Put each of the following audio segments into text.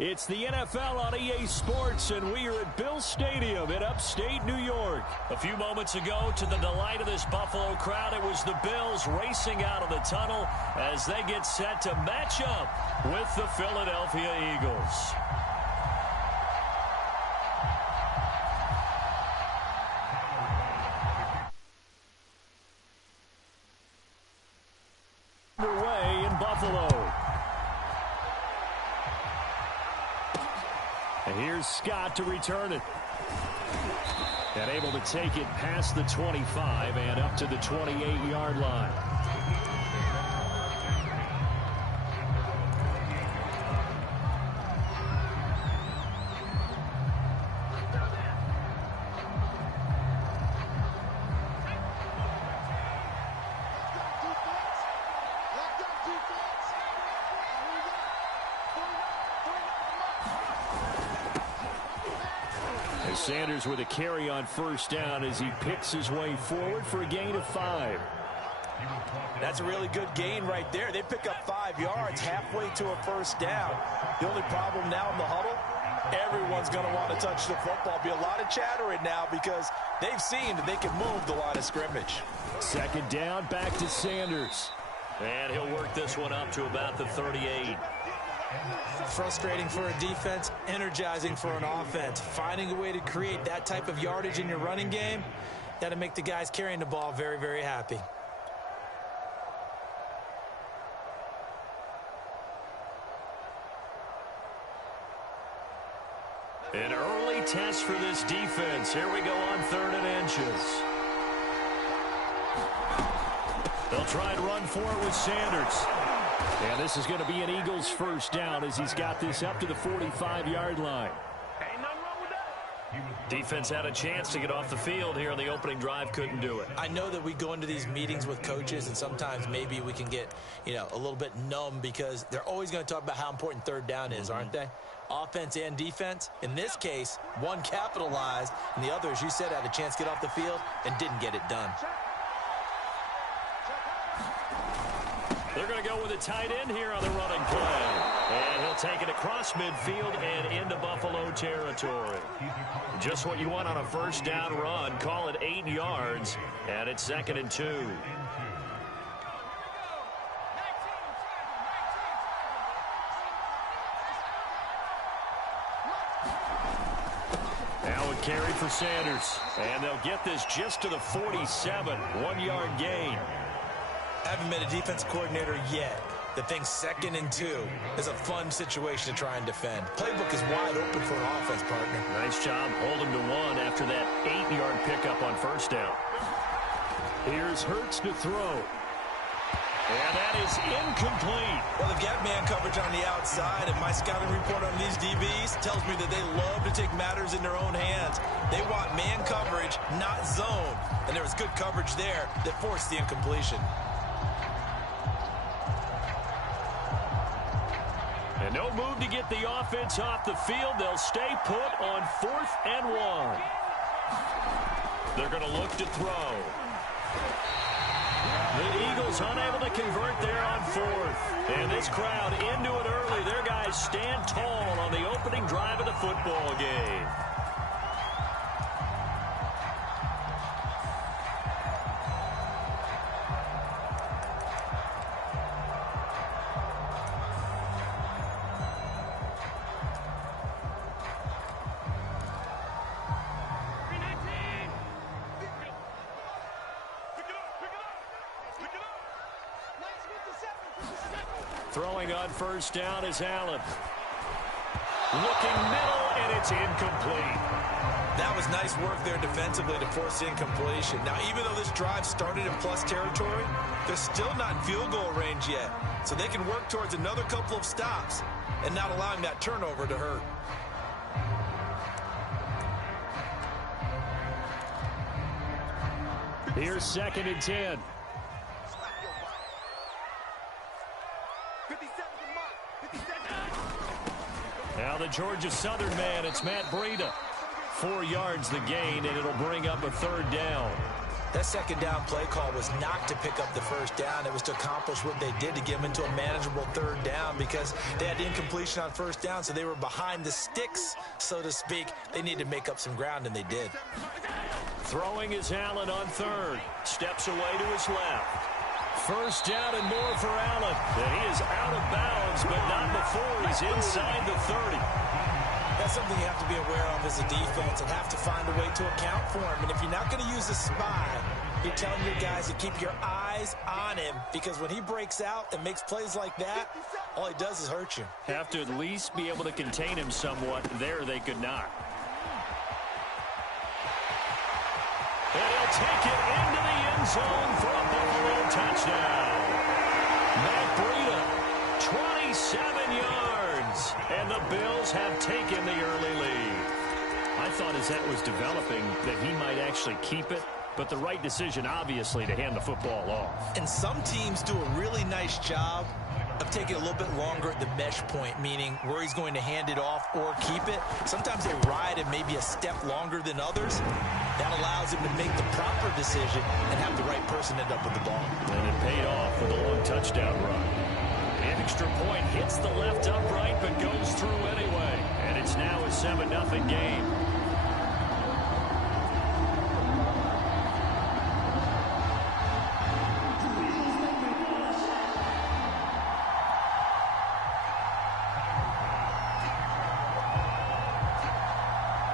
It's the NFL on EA Sports, and we are at Bill Stadium in upstate New York. A few moments ago, to the delight of this Buffalo crowd, it was the Bills racing out of the tunnel as they get set to match up with the Philadelphia Eagles. Underway in Buffalo. And here's Scott to return it. And able to take it past the 25 and up to the 28-yard line. Sanders with a carry on first down as he picks his way forward for a gain of 5. That's a really good gain right there. They pick up 5 yards halfway to a first down. The only problem now in the huddle, everyone's going to want to touch the football. Be a lot of chattering now because they've seen that they can move the line of scrimmage. Second down, back to Sanders. And he'll work this one up to about the 38. Frustrating for a defense, energizing for an offense. Finding a way to create that type of yardage in your running game, that'll make the guys carrying the ball very, very happy. An early test for this defense. Here we go on 3rd and inches. They'll try and run for it with Sanders. And this is going to be an Eagles first down as he's got this up to the 45-yard line. Ain't nothing wrong with that. Defense had a chance to get off the field here on the opening drive, couldn't do it. I know that we go into these meetings with coaches, and sometimes maybe we can get, a little bit numb because they're always going to talk about how important 3rd down is, aren't they? Offense and defense. In this case, one capitalized, and the other, as you said, had a chance to get off the field and didn't get it done. They're going to go with a tight end here on the running play. And he'll take it across midfield and into Buffalo territory. Just what you want on a first down run. Call it 8 yards, and it's 2nd and 2. Now a carry for Sanders. And they'll get this just to the 47. 1-yard gain. Haven't been a defensive coordinator yet that thinks 2nd and 2 is a fun situation to try and defend. Playbook is wide open for an offense, partner. Nice job holding to 1 after that 8-yard pickup on first down. Here's Hurts to throw. And that is incomplete. Well, they've got man coverage on the outside, and my scouting report on these DBs tells me that they love to take matters in their own hands. They want man coverage, not zone. And there was good coverage there that forced the incompletion. And no move to get the offense off the field. They'll stay put on 4th and 1. They're going to look to throw. The Eagles unable to convert there on 4th. And this crowd into it early. Their guys stand tall on the opening drive of the football game. Throwing on first down is Allen. Looking middle, and it's incomplete. That was nice work there defensively to force the incompletion. Now, even though this drive started in plus territory, they're still not in field goal range yet. So they can work towards another couple of stops and not allowing that turnover to hurt. Here's 2nd and 10. Now the Georgia Southern man, it's Matt Breida. 4 yards the gain, and it'll bring up a 3rd down. That second down play call was not to pick up the first down. It was to accomplish what they did to get them into a manageable third down because they had incompletion on first down, so they were behind the sticks, so to speak. They needed to make up some ground, and they did. Throwing is Allen on third. Steps away to his left. First down and more for Allen. And he is out of bounds, but not before he's inside the 30. That's something you have to be aware of as a defense and have to find a way to account for him. And if you're not going to use a spy, you're telling your guys to keep your eyes on him because when he breaks out and makes plays like that, all he does is hurt you. Have to at least be able to contain him somewhat. There they could not. And he'll take it into the end zone for a Buffalo touchdown. Matt Breida, 27 yards. And the Bills have taken the early lead. I thought as that was developing that he might actually keep it, but the right decision, obviously, to hand the football off. And some teams do a really nice job of taking a little bit longer at the mesh point, meaning where he's going to hand it off or keep it. Sometimes they ride it maybe a step longer than others. That allows him to make the proper decision and have the right person end up with the ball. And it paid off with a long touchdown run. An extra point hits the left upright but goes through anyway. And it's now a 7-0 game.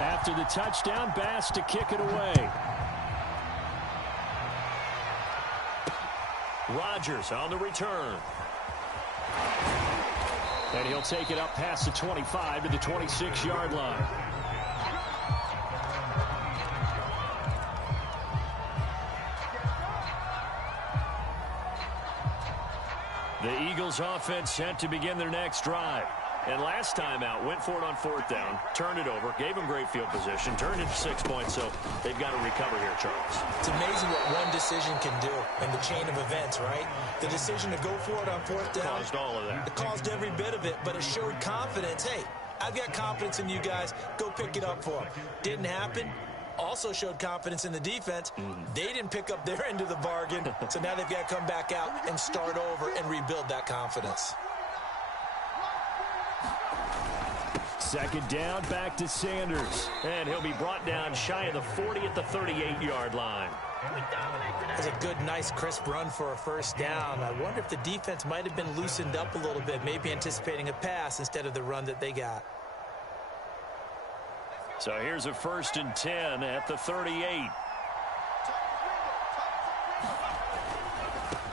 After the touchdown, Bass to kick it away. Rodgers on the return. And he'll take it up past the 25 to the 26-yard line. The Eagles offense set to begin their next drive. And last time out, went for it on fourth down, turned it over, gave them great field position, turned into 6 points, so they've got to recover here, Charles. It's amazing what one decision can do in the chain of events, right? The decision to go for it on fourth down. Caused all of that. It caused every bit of it, but it showed confidence. Hey, I've got confidence in you guys. Go pick it up for them. Didn't happen. Also showed confidence in the defense. They didn't pick up their end of the bargain, so now they've got to come back out and start over and rebuild that confidence. Second down, back to Sanders. And he'll be brought down shy of the 40 at the 38-yard line. That's a good, nice, crisp run for a first down. I wonder if the defense might have been loosened up a little bit, maybe anticipating a pass instead of the run that they got. So here's a 1st and 10 at the 38.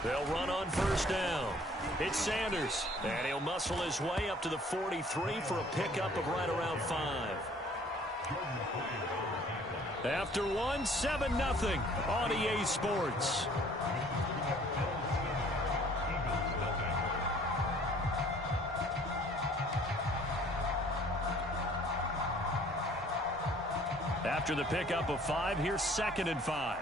They'll run on first down. It's Sanders, and he'll muscle his way up to the 43 for a pickup of right around 5. After one, 7-0 on EA Sports. After the pickup of 5, here's 2nd and 5.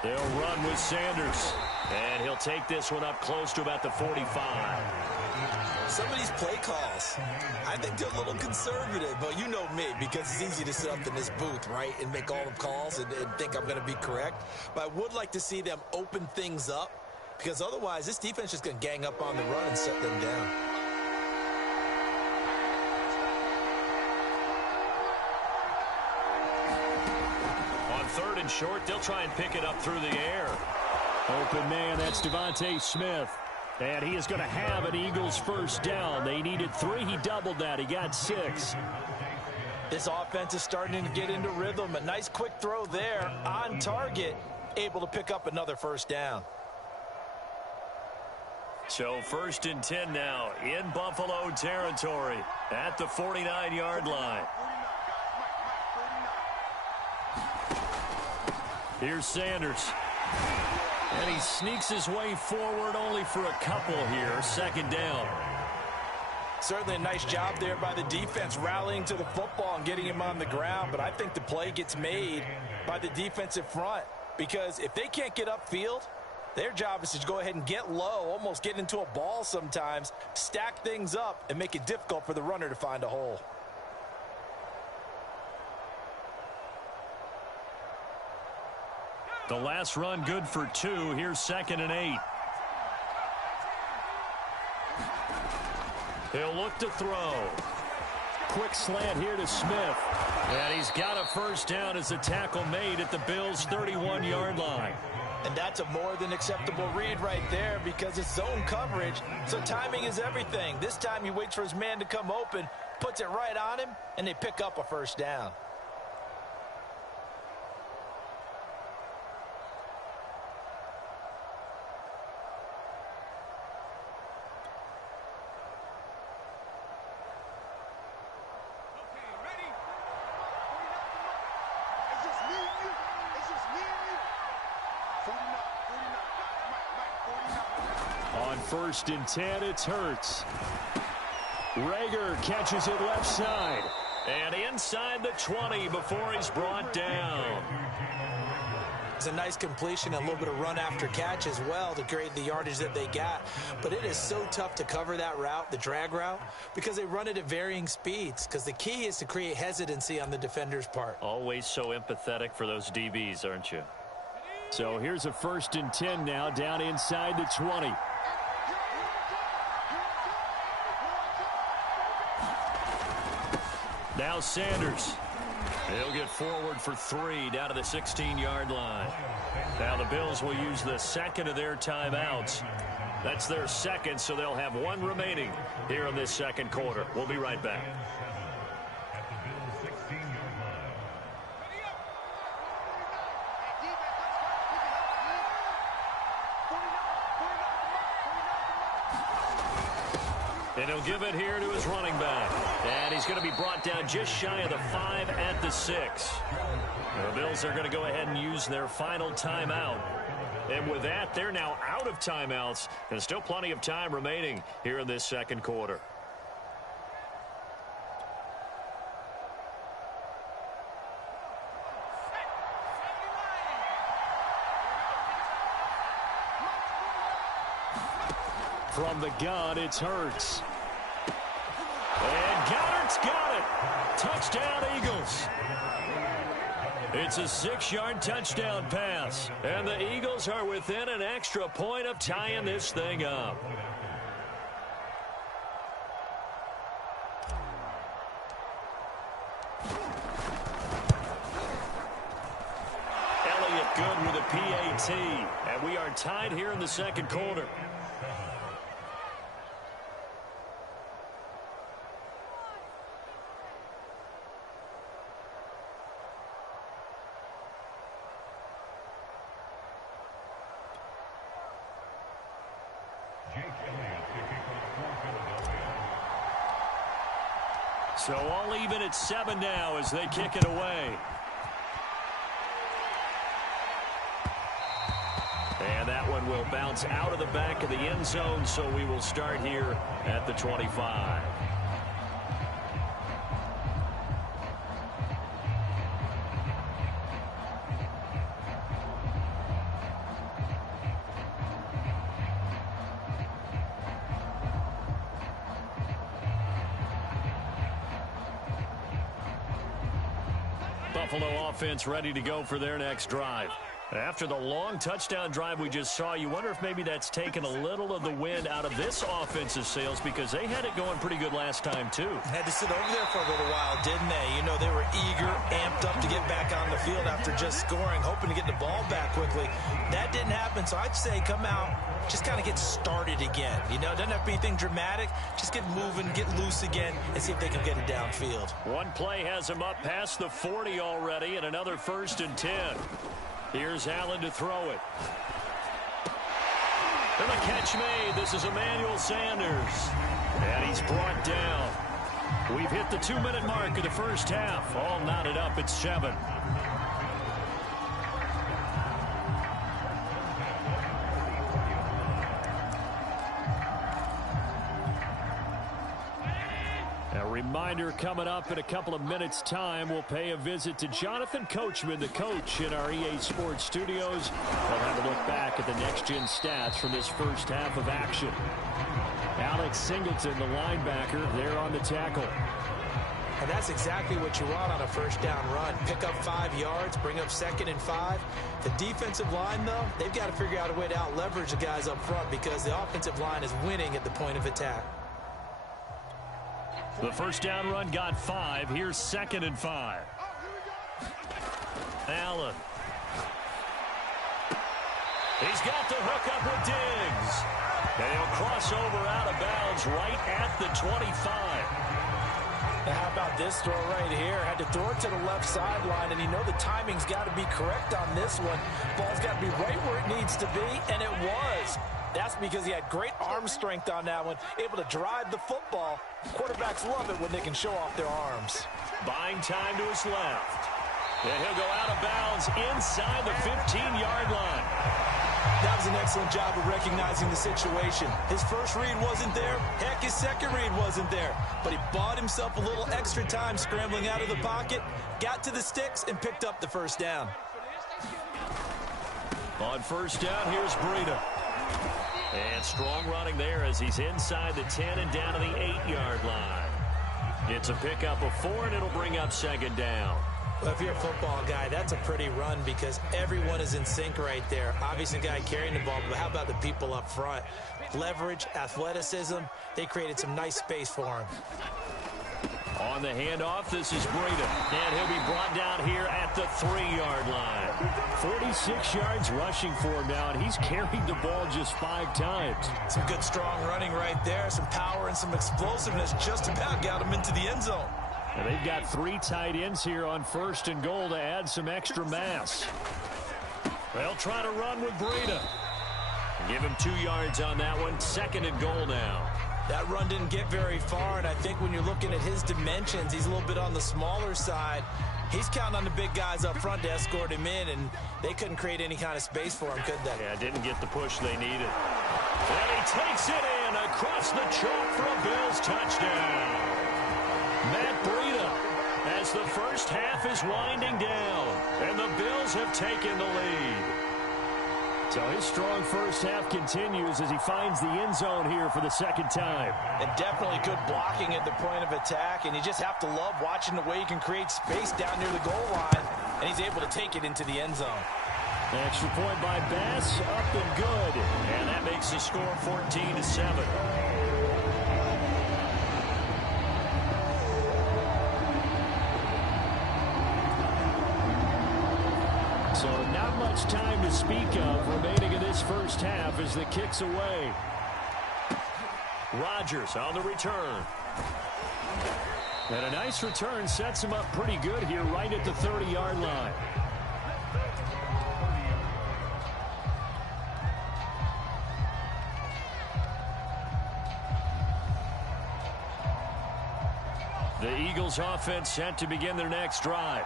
They'll run with Sanders, and he'll take this one up close to about the 45. Some of these play calls, I think they're a little conservative, but you know me, because it's easy to sit up in this booth, right, and make all the calls and think I'm going to be correct. But I would like to see them open things up, because otherwise this defense is going to gang up on the run and shut them down. On 3rd and short, they'll try and pick it up through the air. Open man, that's Devontae Smith. And he is going to have an Eagles first down. They needed 3. He doubled that. He got 6. This offense is starting to get into rhythm. A nice quick throw there on target, able to pick up another first down. So 1st and 10 now in Buffalo territory at the 49-yard line. Here's Sanders. And he sneaks his way forward only for a couple here. 2nd down. Certainly a nice job there by the defense rallying to the football and getting him on the ground. But I think the play gets made by the defensive front. Because if they can't get upfield, Their job is to go ahead and get low, almost get into a ball sometimes, stack things up, and make it difficult for the runner to find a hole. The last run good for 2. Here's 2nd and 8. He'll look to throw. Quick slant here to Smith. And he's got a first down as the tackle made at the Bills' 31-yard line. And that's a more than acceptable read right there because it's zone coverage, so timing is everything. This time he waits for his man to come open, puts it right on him, and they pick up a first down. On 1st and 10, it's Hurts. Rager catches it left side. And inside the 20 before he's brought down. It's a nice completion, a little bit of run after catch as well to create the yardage that they got. But it is so tough to cover that route, the drag route, because they run it at varying speeds. Because the key is to create hesitancy on the defender's part. Always so empathetic for those DBs, aren't you? So here's a 1st and 10 now, down inside the 20. Now Sanders. He'll get forward for 3 down to the 16-yard line. Now the Bills will use the second of their timeouts. That's their second, so they'll have 1 remaining here in this second quarter. We'll be right back. And he'll give it here to his running back. And he's going to be brought down just shy of the 5 at the 6. The Bills are going to go ahead and use their final timeout. And with that, they're now out of timeouts. And still plenty of time remaining here in this second quarter. From the gun, it's Hurts. And Goddard's got it. Touchdown, Eagles. It's a 6-yard touchdown pass. And the Eagles are within an extra point of tying this thing up. Elliott good with a PAT. And we are tied here in the second quarter. So all even at 7 now as they kick it away. And that one will bounce out of the back of the end zone, so we will start here at the 25. Buffalo offense ready to go for their next drive. After the long touchdown drive we just saw, you wonder if maybe that's taken a little of the wind out of this offensive sails because they had it going pretty good last time, too. Had to sit over there for a little while, didn't they? You know, they were eager, amped up to get back on the field after just scoring, hoping to get the ball back quickly. That didn't happen, so I'd say come out, just kind of get started again. You know, it doesn't have to be anything dramatic. Just get moving, get loose again, and see if they can get it downfield. One play has him up past the 40 already, and another 1st and 10. Here's Allen to throw it. And the catch made. This is Emmanuel Sanders. And he's brought down. We've hit the 2-minute mark of the first half. All knotted up at 7. A reminder. reminder, coming up in a couple of minutes' time, we'll pay a visit to Jonathan Coachman, the coach in our EA Sports studios. We'll have a look back at the next-gen stats from this first half of action. Alex Singleton, the linebacker, there on the tackle. And that's exactly what you want on a first down run. Pick up 5 yards, bring up 2nd and 5. The defensive line, though, they've got to figure out a way to out-leverage the guys up front because the offensive line is winning at the point of attack. The first down run got 5. Here's 2nd and 5. Allen. He's got the hook up with Diggs. And he'll cross over out of bounds right at the 25. Now how about this throw right here? Had to throw it to the left sideline, and you know the timing's got to be correct on this one. Ball's got to be right where it needs to be, and it was. That's because he had great arm strength on that one, able to drive the football. Quarterbacks love it when they can show off their arms. Buying time to his left. And he'll go out of bounds inside the 15-yard line. That was an excellent job of recognizing the situation. His first read wasn't there. Heck, his second read wasn't there. But he bought himself a little extra time scrambling out of the pocket, got to the sticks, and picked up the first down. On first down, here's Breida. And strong running there as he's inside the 10 and down to the 8-yard line. It's a pickup of 4, and it'll bring up 2nd down. Well, if you're a football guy, that's a pretty run because everyone is in sync right there. Obviously, the guy carrying the ball, but how about the people up front? Leverage, athleticism, they created some nice space for him. On the handoff, this is Breida. And he'll be brought down here at the 3-yard line. 46 yards rushing for him now, and he's carried the ball just 5 times. Some good, strong running right there. Some power and some explosiveness just about got him into the end zone. And they've got 3 tight ends here on 1st and goal to add some extra mass. They'll try to run with Breida. Give him 2 yards on that one. 2nd and goal now. That run didn't get very far, and I think when you're looking at his dimensions, he's a little bit on the smaller side. He's counting on the big guys up front to escort him in, and they couldn't create any kind of space for him, could they? Yeah, didn't get the push they needed. And he takes it in across the chalk for a Bills touchdown. Matt Breida as the first half is winding down, and the Bills have taken the lead. So his strong first half continues as he finds the end zone here for the 2nd time. And definitely good blocking at the point of attack, and you just have to love watching the way he can create space down near the goal line, and he's able to take it into the end zone. Extra point by Bass, up and good. And that makes the score 14-7. So not much time to speak of remaining in this first half as the kick's away. Rodgers on the return. And a nice return sets him up pretty good here right at the 30-yard line. The Eagles offense set to begin their next drive.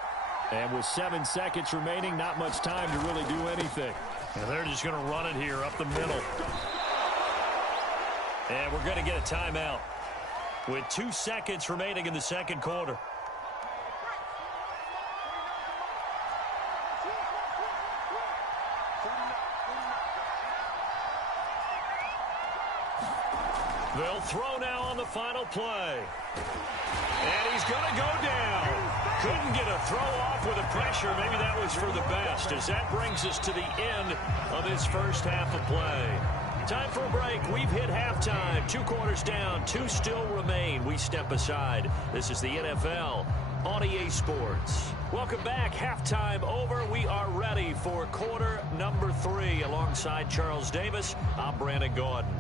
And with 7 seconds remaining, not much time to really do anything. And they're just going to run it here up the middle. And we're going to get a timeout with 2 seconds remaining in the 2nd quarter. They'll throw now on the final play. And he's going to go down. Couldn't get a throw off with the pressure. Maybe that was for the best, as that brings us to the end of this first half of play. Time for a break. We've hit halftime. 2 quarters down. 2 still remain. We step aside. This is the NFL on EA Sports. Welcome back. Halftime over. We are ready for quarter number 3. Alongside Charles Davis, I'm Brandon Gordon.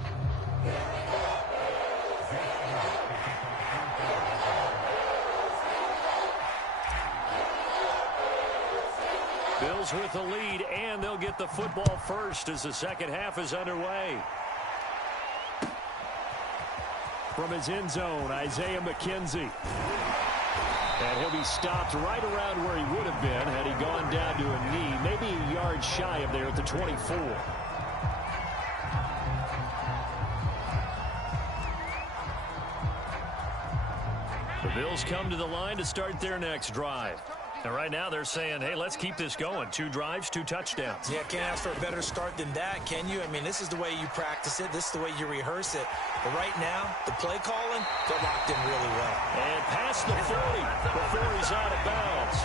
Bills with the lead, and they'll get the football first as the 2nd half is underway. From his end zone, Isaiah McKenzie. And he'll be stopped right around where he would have been had he gone down to a knee, maybe a yard shy of there at the 24. The Bills come to the line to start their next drive. And right now they're saying, hey, let's keep this going. 2 drives, 2 touchdowns. Yeah, can't ask for a better start than that, can you? I mean, this is the way you practice it. This is the way you rehearse it. But right now, the play calling, they're locked in really well. And past the 40 before he's out of bounds.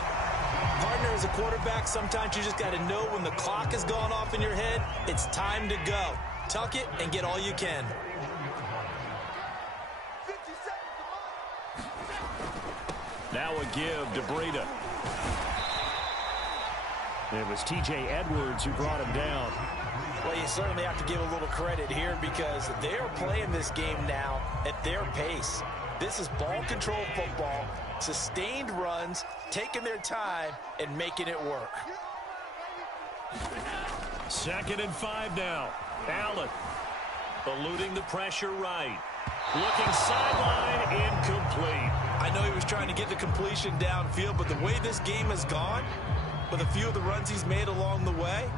Partner, as a quarterback, sometimes you just got to know when the clock has gone off in your head, it's time to go. Tuck it and get all you can. Now a give to Breida. It was T.J. Edwards who brought him down. Well, you certainly have to give a little credit here because they're playing this game now at their pace. This is ball control football, sustained runs, taking their time, and making it work. 2nd and 5 now. Allen eluding the pressure right. Looking sideline, incomplete. I know he was trying to get the completion downfield, but the way this game has gone, with a few of the runs he's made along the way,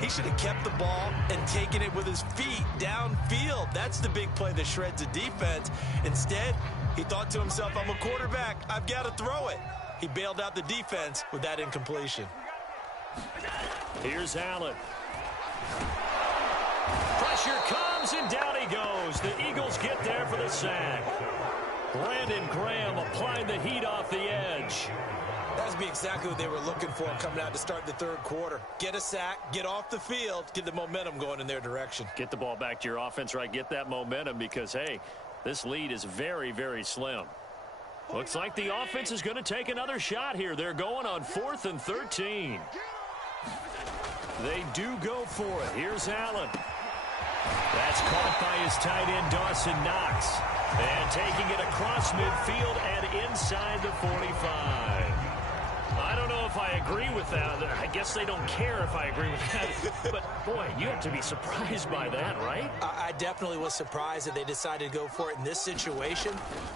he should have kept the ball and taken it with his feet downfield. That's the big play that shreds a defense. Instead, he thought to himself, I'm a quarterback, I've got to throw it. He bailed out the defense with that incompletion. Here's Allen. Pressure comes, and down he goes. The Eagles get there for the sack. Brandon Graham applying the heat off the edge. That would be exactly what they were looking for coming out to start the 3rd quarter. Get a sack, get off the field, get the momentum going in their direction. Get the ball back to your offense, right? Get that momentum because, hey, this lead is very, very slim. Looks like the offense is going to take another shot here. They're going on 4th and 13. They do go for it. Here's Allen. That's caught by his tight end, Dawson Knox. And taking it across midfield and inside the 45. I don't know if I agree with that. I guess they don't care if I agree with that. But, boy, you have to be surprised by that, right? I definitely was surprised that they decided to go for it in this situation.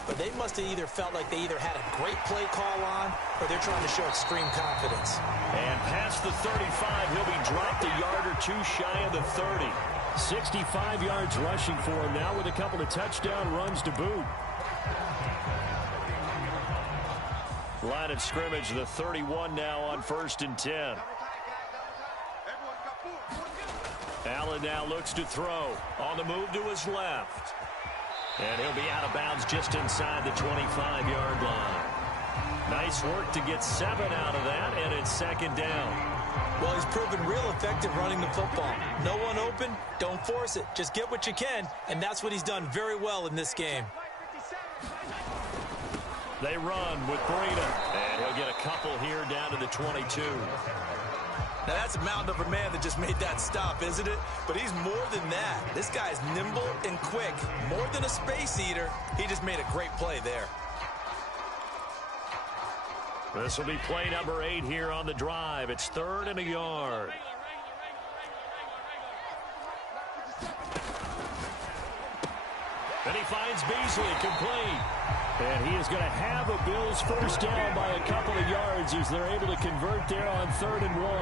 But they must have either felt like they either had a great play call on or they're trying to show extreme confidence. And past the 35, he'll be dropped a yard or 2 shy of the 30. 65 yards rushing for him now with a couple of touchdown runs to boot. Line of scrimmage, the 31 now on 1st and 10. Allen now looks to throw. On the move to his left. And he'll be out of bounds just inside the 25-yard line. Nice work to get 7 out of that, and it's 2nd down. Well, he's proven real effective running the football. No one open, don't force it. Just get what you can, and that's what he's done very well in this game. They run with Breida, and he'll get a couple here down to the 22. Now, that's a mountain of a man that just made that stop, isn't it? But he's more than that. This guy's nimble and quick. More than a space eater, he just made a great play there. This will be play number 8 here on the drive. It's 3rd and a yard. And he finds Beasley complete. And he is going to have a Bills first down by a couple of yards as they're able to convert there on 3rd and 1.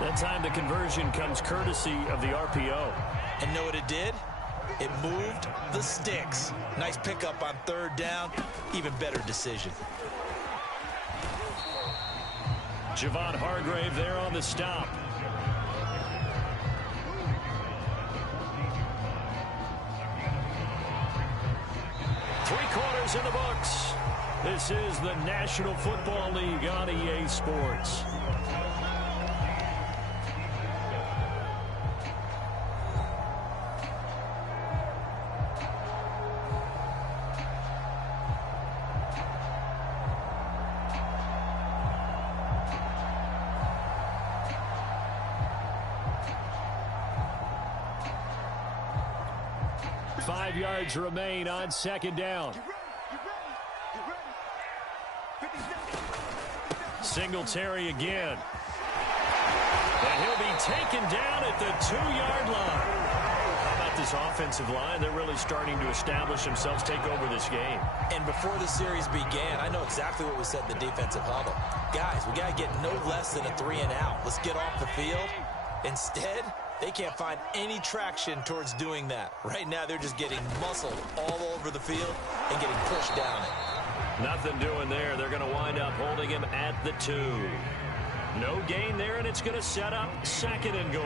That time the conversion comes courtesy of the RPO. And know what it did? It moved the sticks. Nice pickup on 3rd down. Even better decision. Javon Hargrave there on the stop. Three quarters in the books. This is the National Football League on EA Sports. Yards remain on 2nd down. Singletary again. And he'll be taken down at the 2-yard line. How about this offensive line? They're really starting to establish themselves, take over this game. And before the series began, I know exactly what was said in the defensive huddle. Guys, we got to get no less than a 3 and out. Let's get off the field. Instead, they can't find any traction towards doing that. Right now, they're just getting muscled all over the field and getting pushed down it. Nothing doing there. They're going to wind up holding him at the 2. No gain there, and it's going to set up 2nd and goal.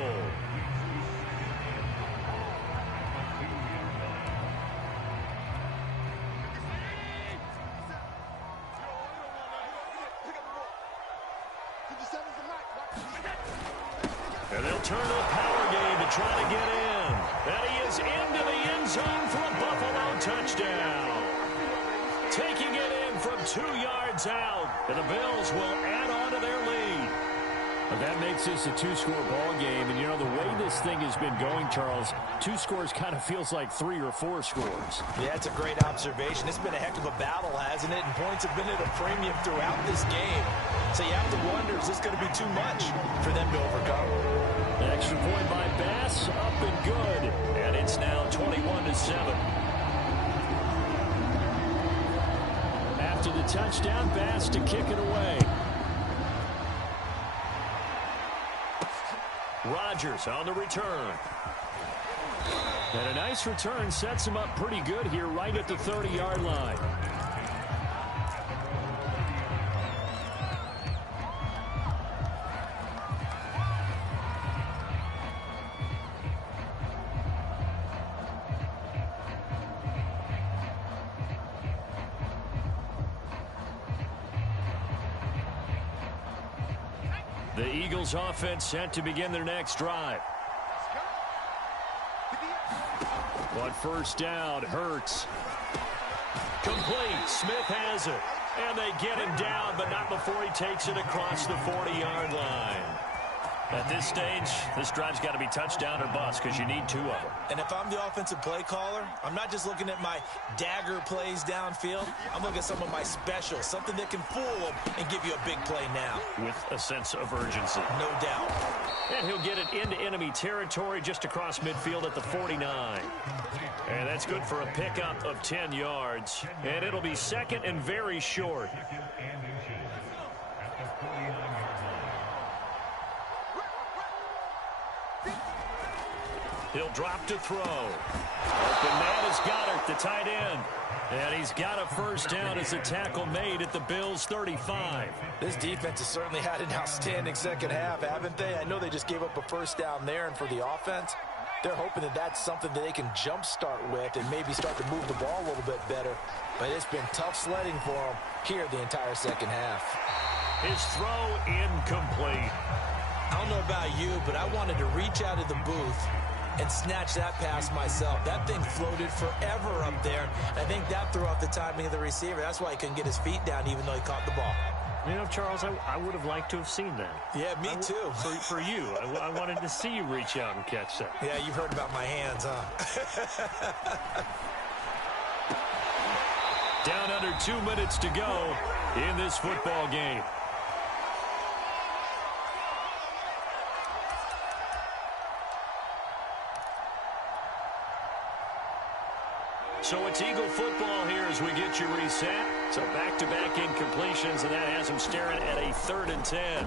And they'll turn to the power game to try to get in. And he is into the end zone for a Buffalo touchdown. Taking it in from 2 yards out. And the Bills will add on to their lead. Well, that makes this a 2-score ball game. And, you know, the way this thing has been going, Charles, 2 scores kind of feels like 3 or 4 scores. Yeah, it's a great observation. It's been a heck of a battle, hasn't it? And points have been at a premium throughout this game. So you have to wonder, is this going to be too much for them to overcome? An extra point by Bass, up and good. And it's now 21-7. After the touchdown, Bass to kick it away. Rodgers on the return. And a nice return sets him up pretty good here right at the 30-yard line. The Eagles offense set to begin their next drive. On first down, Hurts. Complete. Smith has it. And they get him down, but not before he takes it across the 40-yard line. At this stage, this drive's got to be touchdown or bust because you need 2 of them. And if I'm the offensive play caller, I'm not just looking at my dagger plays downfield. I'm looking at some of my specials, something that can fool them and give you a big play now. With a sense of urgency. No doubt. And he'll get it into enemy territory just across midfield at the 49. And that's good for a pickup of 10 yards. And it'll be 2nd and very short. He'll drop to throw. Open man is Goddard, the tight end. And he's got a first down as a tackle made at the Bills' 35. This defense has certainly had an outstanding second half, haven't they? I know they just gave up a first down there, and for the offense, they're hoping that that's something that they can jumpstart with and maybe start to move the ball a little bit better. But it's been tough sledding for them here the entire second half. His throw incomplete. I don't know about you, but I wanted to reach out of the booth and snatch that pass myself. That thing floated forever up there. I think that threw off the timing of the receiver. That's why he couldn't get his feet down even though he caught the ball. You know, Charles, I would have liked to have seen that. Yeah, me too. For you. I wanted to see you reach out and catch that. Yeah, you've heard about my hands, huh? Down under 2 minutes to go in this football game. So it's Eagle football here as we get you reset. So back-to-back incompletions, and that has him staring at a 3rd and 10.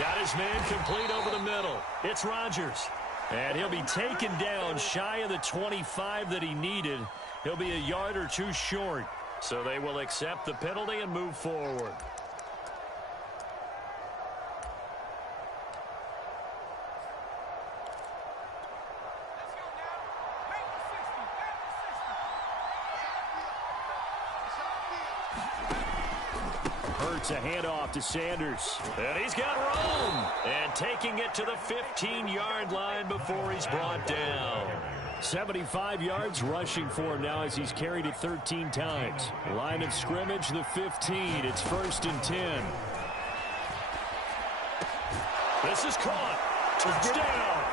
Got his man complete over the middle. It's Rodgers. And he'll be taken down shy of the 25 that he needed. He'll be a yard or 2 short. So they will accept the penalty and move forward. Hurts a handoff to Sanders. And he's got room. And taking it to the 15-yard line before he's brought down. 75 yards rushing for him now as he's carried it 13 times. Line of scrimmage, the 15. It's 1st and 10. This is caught. Touchdown.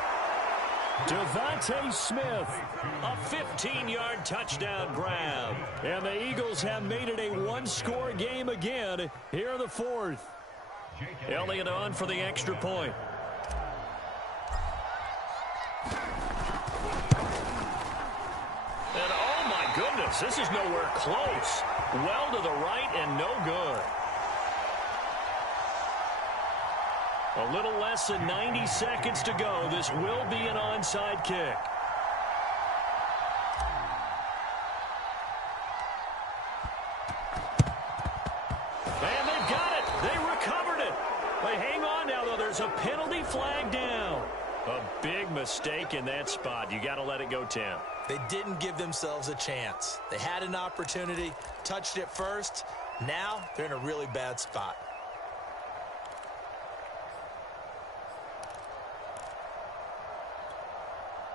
Devontae Smith. A 15-yard touchdown grab. And the Eagles have made it a 1-score game again here in the 4th. Elliott on for the extra point. And oh my goodness, this is nowhere close. Well to the right and no good. A little less than 90 seconds to go. This will be an onside kick. on now, though. There's a penalty flag down. A big mistake in that spot. You got to let it go, Tim. They didn't give themselves a chance. They had an opportunity, touched it first. Now they're in a really bad spot.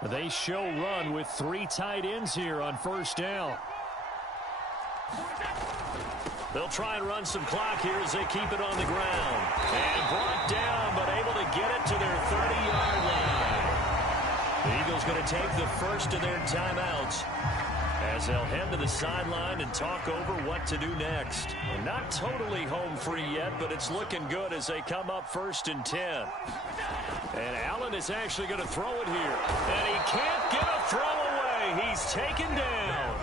They show run with 3 tight ends here on first down. They'll try and run some clock here as they keep it on the ground. And brought down, but able to get it to their 30-yard line. The Eagles going to take the first of their timeouts as they'll head to the sideline and talk over what to do next. And not totally home free yet, but it's looking good as they come up 1st and 10. And Allen is actually going to throw it here. And he can't get a throw away. He's taken down.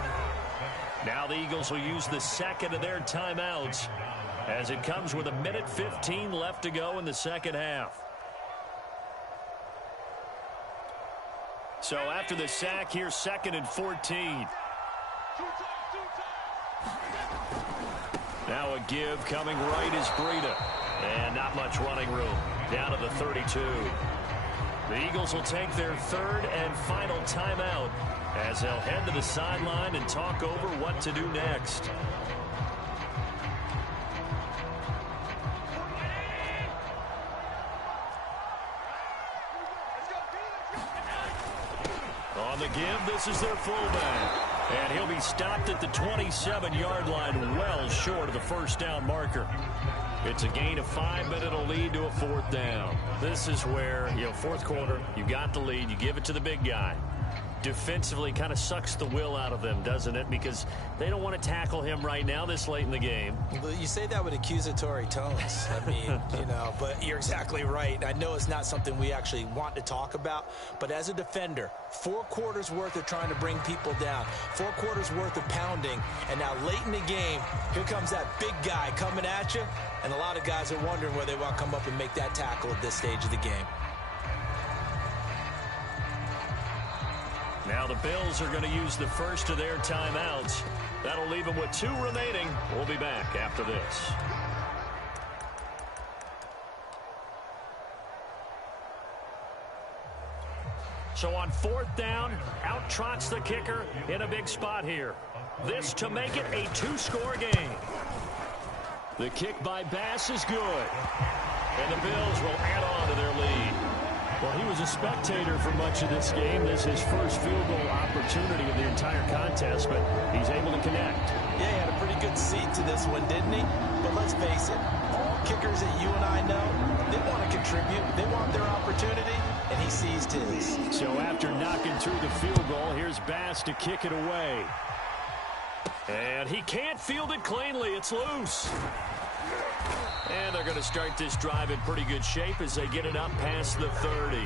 Now the Eagles will use the second of their timeouts as it comes with 1:15 left to go in the second half. So after the sack, here's 2nd and 14. Now a give coming right is Breida. And not much running room. Down to the 32. The Eagles will take their 3rd and final timeout as they'll head to the sideline and talk over what to do next. On the give, this is their fullback. And he'll be stopped at the 27-yard line, well short of the first down marker. It's a gain of 5, but it'll lead to a 4th down. This is where, fourth quarter, you got the lead, you give it to the big guy. Defensively kind of sucks the will out of them, doesn't it? Because they don't want to tackle him right now this late in the game. Well, you say that with accusatory tones. I mean, but you're exactly right. I know it's not something we actually want to talk about, but as a defender, 4 quarters worth of trying to bring people down, 4 quarters worth of pounding, and now late in the game, here comes that big guy coming at you, and a lot of guys are wondering whether they want to come up and make that tackle at this stage of the game. Now the Bills are going to use the first of their timeouts. That'll leave them with 2 remaining. We'll be back after this. So on 4th down, out trots the kicker in a big spot here. This to make it a 2-score game. The kick by Bass is good. And the Bills will add on to their lead. Well, he was a spectator for much of this game. This is his first field goal opportunity of the entire contest, but he's able to connect. Yeah, he had a pretty good seat to this one, didn't he? But let's face it, all kickers that you and I know, they want to contribute. They want their opportunity, and he seized his. So after knocking through the field goal, here's Bass to kick it away. And he can't field it cleanly. It's loose. And they're going to start this drive in pretty good shape as they get it up past the 30.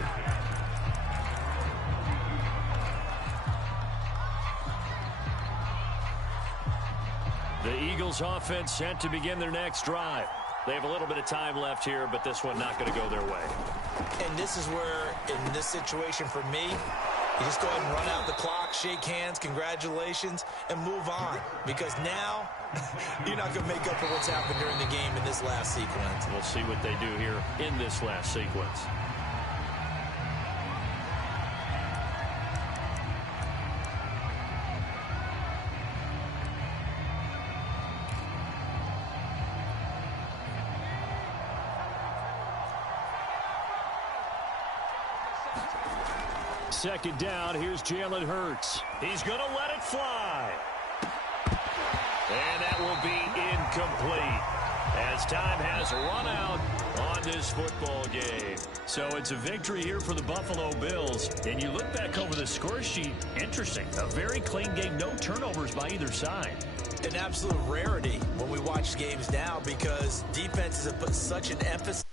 The Eagles offense set to begin their next drive. They have a little bit of time left here, but this one not going to go their way. And this is where, in this situation for me, you just go ahead and run out the clock, shake hands, congratulations, and move on. Because now, you're not going to make up for what's happened during the game in this last sequence. We'll see what they do here in this last sequence. Second down, here's Jalen Hurts. He's going to let it fly. And that will be incomplete as time has run out on this football game. So it's a victory here for the Buffalo Bills. And you look back over the score sheet, interesting. A very clean game, no turnovers by either side. An absolute rarity when we watch games now because defenses have put such an emphasis